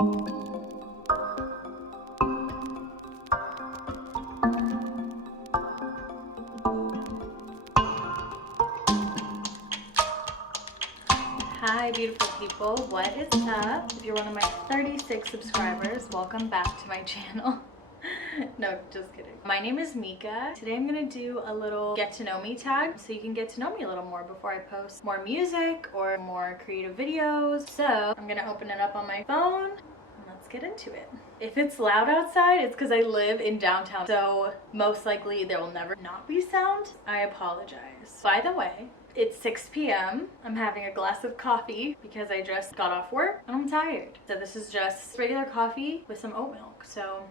Hi beautiful people, what is up? If you're one of my 36 subscribers, welcome back to my channel. No, just kidding. My name is Meekha. Today I'm gonna do a little get to know me tag so you can get to know me a little more before I post more music or more creative videos. So I'm gonna open it up on my phone and let's get into it. If it's loud outside, it's because I live in downtown, so most likely there will never not be sound. I apologize. By the way, it's 6 p.m. I'm having a glass of coffee because I just got off work and I'm tired. So this is just regular coffee with some oat milk. So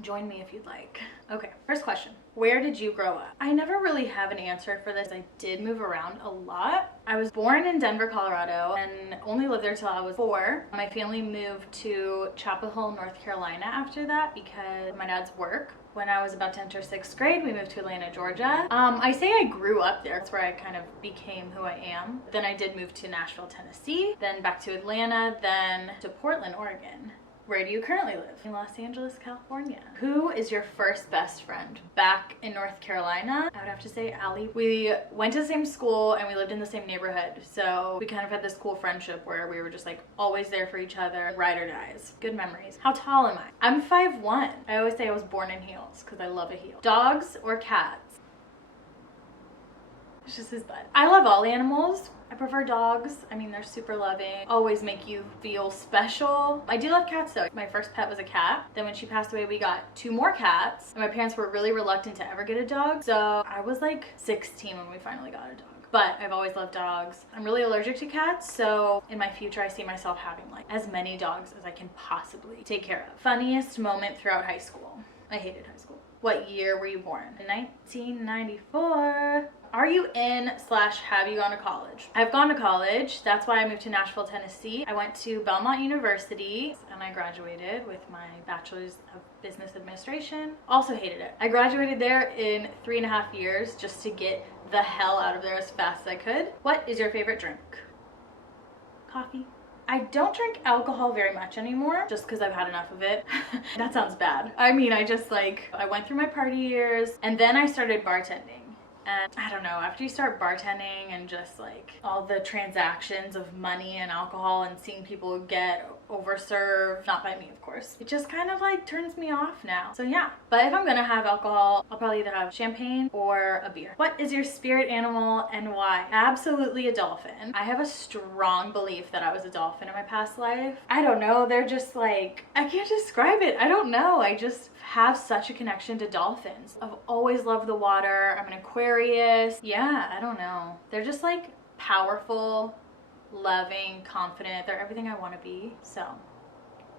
join me if you'd like. Okay, first question. Where did you grow up? I never really have an answer for this. I did move around a lot. I was born in Denver, Colorado, and only lived there till I was 4. My family moved to Chapel Hill, North Carolina after that because of my dad's work. When I was about to enter 6th grade, we moved to Atlanta, Georgia. I say I grew up there. That's where I kind of became who I am. Then I did move to Nashville, Tennessee, then back to Atlanta, then to Portland, Oregon. Where do you currently live? In Los Angeles, California. Who is your first best friend? Back in North Carolina, I would have to say Allie. We went to the same school and we lived in the same neighborhood. So we kind of had this cool friendship where we were just like always there for each other, ride or dies. Good memories. How tall am I? I'm 5'1". I always say I was born in heels because I love a heel. Dogs or cats? It's just his butt. I love all animals. I prefer dogs. I mean, they're super loving, always make you feel special. I do love cats though. My first pet was a cat. Then when she passed away, we got 2 more cats. And my parents were really reluctant to ever get a dog. So I was like 16 when we finally got a dog. But I've always loved dogs. I'm really allergic to cats, so in my future I see myself having like as many dogs as I can possibly take care of. Funniest moment throughout high school. I hated high school. What year were you born? In 1994. Are you in/have you gone to college? I've gone to college. That's why I moved to Nashville, Tennessee. I went to Belmont University and I graduated with my bachelor's of business administration. Also hated it. I graduated there in 3.5 years just to get the hell out of there as fast as I could. What is your favorite drink? Coffee. I don't drink alcohol very much anymore just because I've had enough of it. That sounds bad. I mean, I went through my party years and then I started bartending. And I don't know, after you start bartending and just like all the transactions of money and alcohol and seeing people get overserved, not by me of course, it just kind of like turns me off now. So yeah, but if I'm gonna have alcohol, I'll probably either have champagne or a beer. What is your spirit animal and why? Absolutely a dolphin. I have a strong belief that I was a dolphin in my past life. I don't know, they're just like, I can't describe it. I don't know, I just have such a connection to dolphins. I've always loved the water. I'm an Aquarius. Yeah, I don't know. They're just like powerful, loving, confident. They're everything I want to be. So,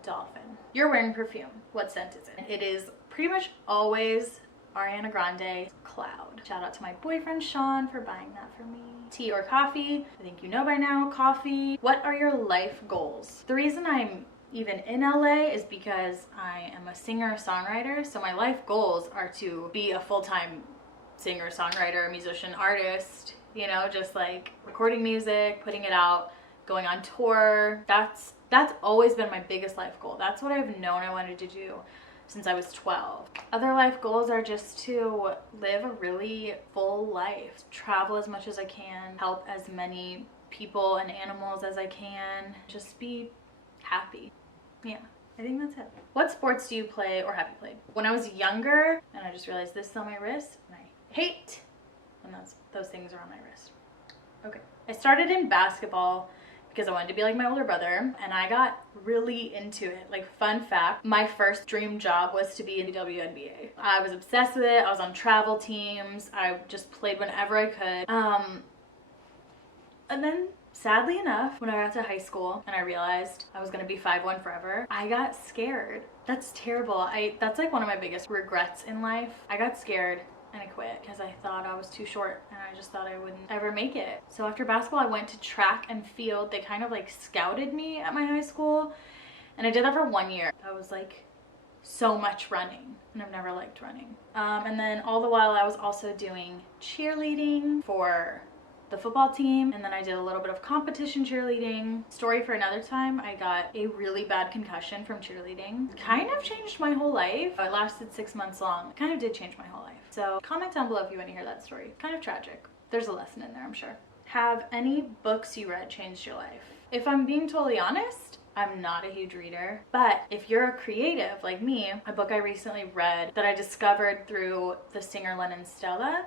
dolphin. You're wearing perfume. What scent is it? It is pretty much always Ariana Grande Cloud. Shout out to my boyfriend Sean for buying that for me. Tea or coffee? I think you know by now. Coffee. What are your life goals? The reason I'm even in LA is because I am a singer-songwriter, so my life goals are to be a full-time singer, songwriter, musician, artist, you know, just like recording music, putting it out, going on tour. That's always been my biggest life goal. That's what I've known I wanted to do since I was 12. Other life goals are just to live a really full life, travel as much as I can, help as many people and animals as I can, just be happy. Yeah, I think that's it. What sports do you play or have you played? When I was younger, and I just realized this is on my wrist, and I hate when those things are on my wrist. Okay. I started in basketball because I wanted to be like my older brother, and I got really into it. Like, fun fact, my first dream job was to be in the WNBA. I was obsessed with it. I was on travel teams. I just played whenever I could. And then sadly enough, when I got to high school and I realized I was gonna be 5'1" forever, I got scared. That's terrible. That's like one of my biggest regrets in life. I got scared and I quit because I thought I was too short and I just thought I wouldn't ever make it. So after basketball, I went to track and field. They kind of like scouted me at my high school and I did that for 1 year. I was like so much running and I've never liked running. And then all the while I was also doing cheerleading for the football team, and then I did a little bit of competition cheerleading. Story for another time, I got a really bad concussion from cheerleading. Kind of changed my whole life. It lasted 6 months long. It kind of did change my whole life. So comment down below if you want to hear that story. Kind of tragic. There's a lesson in there, I'm sure. Have any books you read changed your life? If I'm being totally honest, I'm not a huge reader, but if you're a creative like me, a book I recently read that I discovered through the singer Lennon Stella,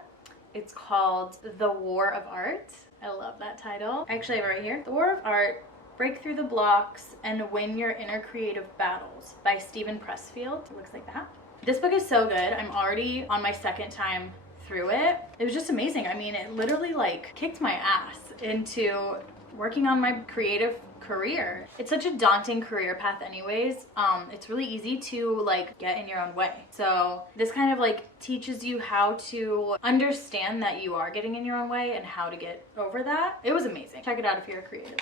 it's called The War of Art. I love that title. I actually have it right here. The War of Art, Break Through the Blocks and Win Your Inner Creative Battles by Steven Pressfield. It looks like that. This book is so good. I'm already on my second time through it. It was just amazing. I mean, it literally like kicked my ass into working on my creative career. It's such a daunting career path anyways. It's really easy to like get in your own way. So this kind of like teaches you how to understand that you are getting in your own way and how to get over that. It was amazing. Check it out if you're a creative.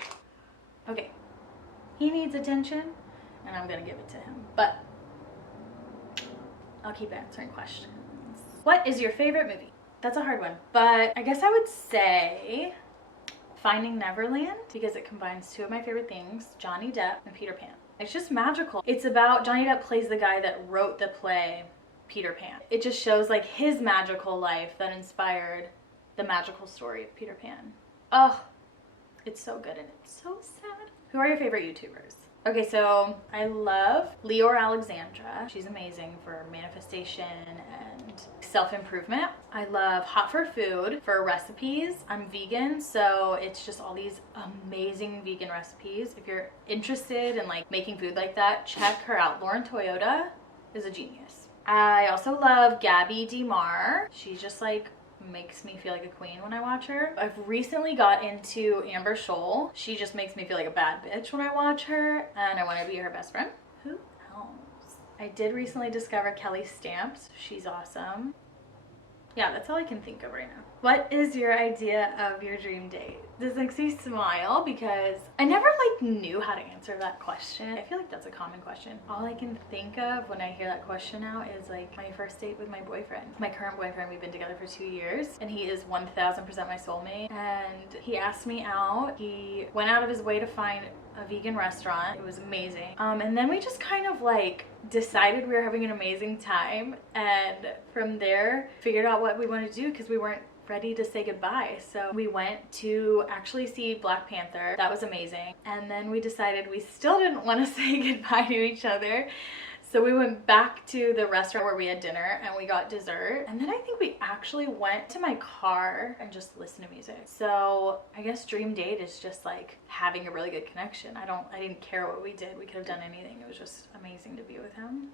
Okay, he needs attention and I'm gonna give it to him, but I'll keep answering questions. What is your favorite movie? That's a hard one, but I guess I would say Finding Neverland, because it combines two of my favorite things, Johnny Depp and Peter Pan. It's just magical. It's about, Johnny Depp plays the guy that wrote the play Peter Pan. It just shows like his magical life that inspired the magical story of Peter Pan. Oh, it's so good and it's so sad. Who are your favorite YouTubers? Okay, so I love Leor Alexandra. She's amazing for manifestation and self-improvement. I love Hot for Food for recipes. I'm vegan, so it's just all these amazing vegan recipes. If you're interested in like making food like that, check her out. Lauren Toyota is a genius. I also love Gabby DeMar. She's just like makes me feel like a queen when I watch her. I've recently got into Amber Scholl. She just makes me feel like a bad bitch when I watch her, and I want to be her best friend. Who else? I did recently discover Kelly Stamps. She's awesome. Yeah, that's all I can think of right now. What is your idea of your dream date? This makes me smile because I never like knew how to answer that question. I feel like that's a common question. All I can think of when I hear that question now is like my first date with my boyfriend. My current boyfriend, we've been together for 2 years and he is 1000% my soulmate. And he asked me out. He went out of his way to find a vegan restaurant. It was amazing. And then we just kind of like decided we were having an amazing time, and from there figured out what we wanted to do because we weren't ready to say goodbye. So we went to actually see Black Panther. That was amazing. And then we decided we still didn't want to say goodbye to each other. So we went back to the restaurant where we had dinner and we got dessert. And then I think we actually went to my car and just listened to music. So I guess dream date is just like having a really good connection. I didn't care what we did. We could have done anything. It was just amazing to be with him.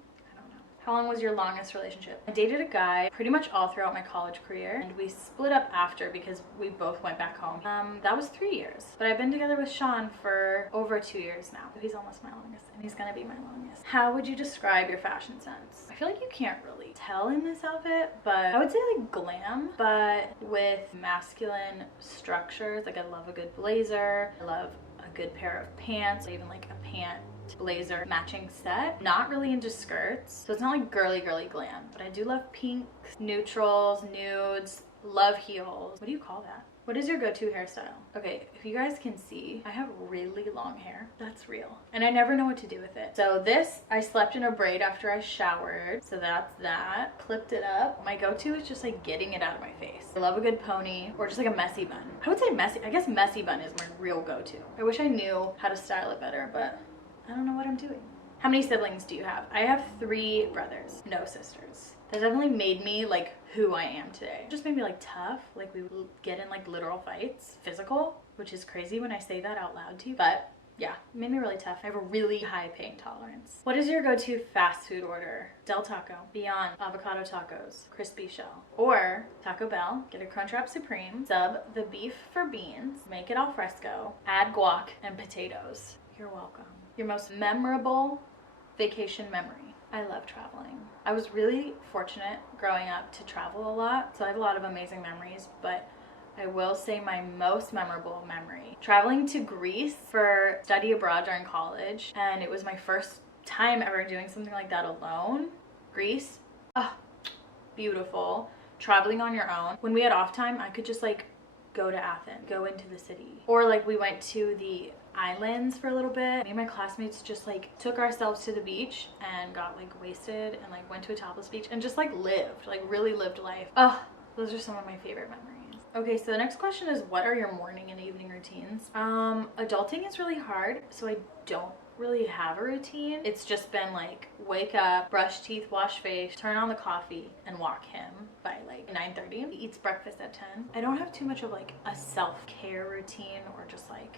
How long was your longest relationship? I dated a guy pretty much all throughout my college career, and we split up after because we both went back home. That was 3 years, but I've been together with Sean for over 2 years now. He's almost my longest, and he's gonna be my longest. How would you describe your fashion sense? I feel like you can't really tell in this outfit, but I would say like glam, but with masculine structures. Like I love a good blazer, I love a good pair of pants, even like a pant blazer matching set. Not really into skirts, so it's not like girly glam, but I do love pinks, neutrals, nudes, love heels. What do you call that? What is your go-to hairstyle? Okay, if you guys can see, I have really long hair. That's real. And I never know what to do with it. So this, I slept in a braid after I showered. So that's that. Clipped it up. My go-to is just like getting it out of my face. I love a good pony or just like a messy bun. I would say messy. I guess messy bun is my real go-to. I wish I knew how to style it better, but I don't know what I'm doing. How many siblings do you have? I have 3 brothers, no sisters. That definitely made me like who I am today. It just made me like tough. Like we would get in like literal fights, physical, which is crazy when I say that out loud to you, but yeah, it made me really tough. I have a really high pain tolerance. What is your go-to fast food order? Del Taco, Beyond, avocado tacos, crispy shell, or Taco Bell, get a Crunchwrap Supreme, sub the beef for beans, make it al fresco, add guac and potatoes. You're welcome. Your most memorable vacation memory? I love traveling. I was really fortunate growing up to travel a lot, so I have a lot of amazing memories, but I will say my most memorable memory, traveling to Greece for study abroad during college, and it was my first time ever doing something like that alone. Greece, oh, beautiful. Traveling on your own. When we had off time, I could just like go to Athens, go into the city. Or like we went to the islands for a little bit. Me and my classmates just like took ourselves to the beach and got like wasted and like went to a topless beach and just like lived, like really lived life. Oh, those are some of my favorite memories. Okay, so the next question is, what are your morning and evening routines? Adulting is really hard, so I don't really have a routine. It's just been like wake up, brush teeth, wash face, turn on the coffee, and walk him by like 9:30. He eats breakfast at 10. I don't have too much of like a self-care routine or just like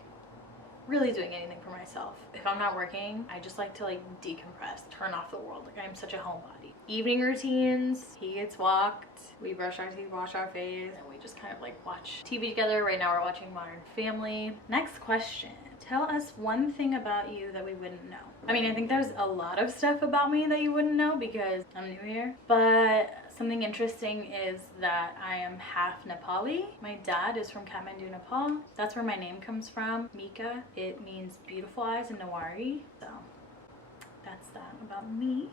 really doing anything for myself. If I'm not working, I just like to like decompress, turn off the world. Like I'm such a homebody. Evening routines, he gets walked, we brush our teeth, wash our face, and we just kind of like watch TV together. Right now we're watching Modern Family. Next question. Tell us one thing about you that we wouldn't know. I mean, I think there's a lot of stuff about me that you wouldn't know because I'm new here. But something interesting is that I am half Nepali. My dad is from Kathmandu, Nepal. That's where my name comes from, Meekha. It means beautiful eyes in Newari. So that's that about me.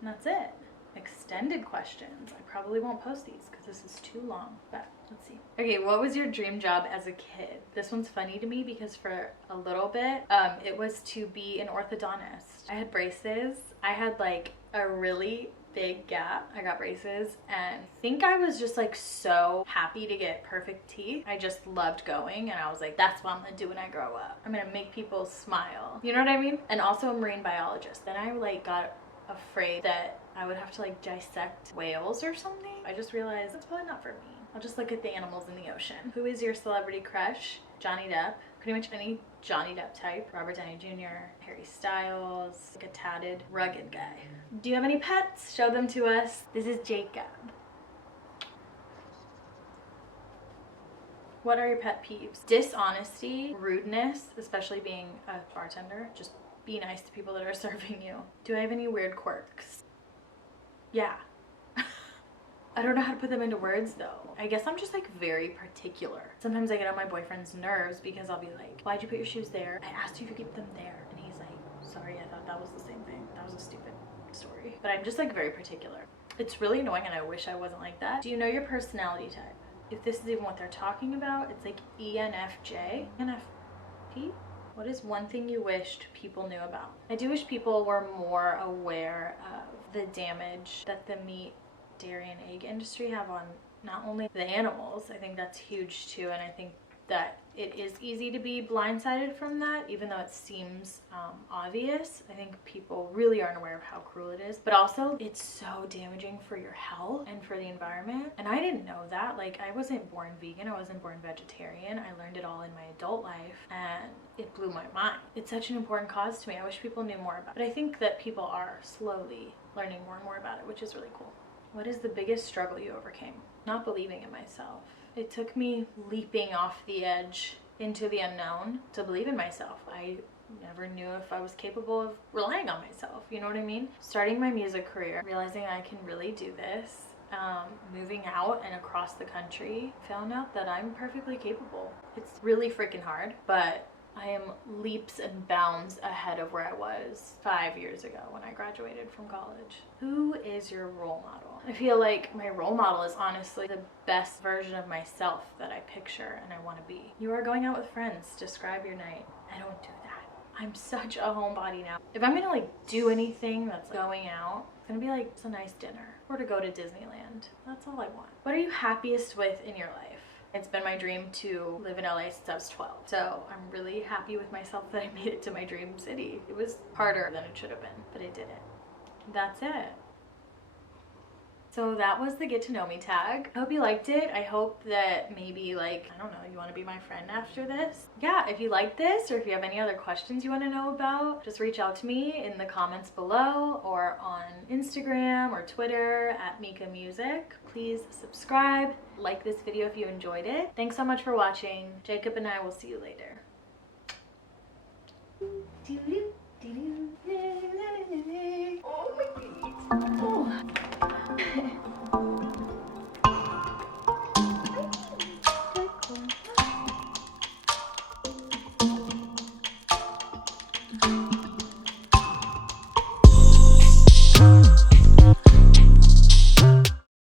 And that's it. Extended questions. I probably won't post these because this is too long, but let's see. Okay, what was your dream job as a kid? This one's funny to me because for a little bit, it was to be an orthodontist. I had braces. I had like a really big gap. I got braces and I think I was just like so happy to get perfect teeth. I just loved going and I was like, that's what I'm gonna do when I grow up. I'm gonna make people smile. You know what I mean? And also a marine biologist. Then I like got afraid that I would have to like dissect whales or something. I just realized that's probably not for me. I'll just look at the animals in the ocean. Who is your celebrity crush? Johnny Depp. Pretty much any Johnny Depp type. Robert Downey Jr., Harry Styles, like a tatted, rugged guy. Do you have any pets? Show them to us. This is Jacob. What are your pet peeves? Dishonesty, rudeness, especially being a bartender. Just be nice to people that are serving you. Do I have any weird quirks? Yeah. I don't know how to put them into words though. I guess I'm just like very particular. Sometimes I get on my boyfriend's nerves because I'll be like, why'd you put your shoes there? I asked you to keep them there. And he's like, sorry, I thought that was the same thing. That was a stupid story. But I'm just like very particular. It's really annoying and I wish I wasn't like that. Do you know your personality type? If this is even what they're talking about, it's like ENFJ. ENFP? What is one thing you wished people knew about? I do wish people were more aware of the damage that the meat, dairy, and egg industry have on not only the animals. I think that's huge too, and I think that it is easy to be blindsided from that, even though it seems obvious. I think people really aren't aware of how cruel it is, but also it's so damaging for your health and for the environment. And I didn't know that. Like, I wasn't born vegan, I wasn't born vegetarian. I learned it all in my adult life and it blew my mind. It's such an important cause to me. I wish people knew more about it. But I think that people are slowly learning more and more about it, which is really cool. What is the biggest struggle you overcame? Not believing in myself. It took me leaping off the edge into the unknown to believe in myself. I never knew if I was capable of relying on myself, you know what I mean? Starting my music career, realizing I can really do this, moving out and across the country, found out that I'm perfectly capable. It's really freaking hard, but I am leaps and bounds ahead of where I was 5 years ago when I graduated from college. Who is your role model? I feel like my role model is honestly the best version of myself that I picture and I want to be. You are going out with friends. Describe your night. I don't do that. I'm such a homebody now. If I'm gonna like do anything that's going out, it's gonna be like it's a nice dinner or to go to Disneyland. That's all I want. What are you happiest with in your life? It's been my dream to live in LA since I was 12. So I'm really happy with myself that I made it to my dream city. It was harder than it should have been, but I did it. That's it. So that was the get to know me tag. I hope you liked it. I hope that maybe like, I don't know, you want to be my friend after this? Yeah, if you like this or if you have any other questions you want to know about, just reach out to me in the comments below or on Instagram or Twitter at Meekha Music. Please subscribe, like this video if you enjoyed it. Thanks so much for watching. Jacob and I will see you later. Oh my feet. Oh.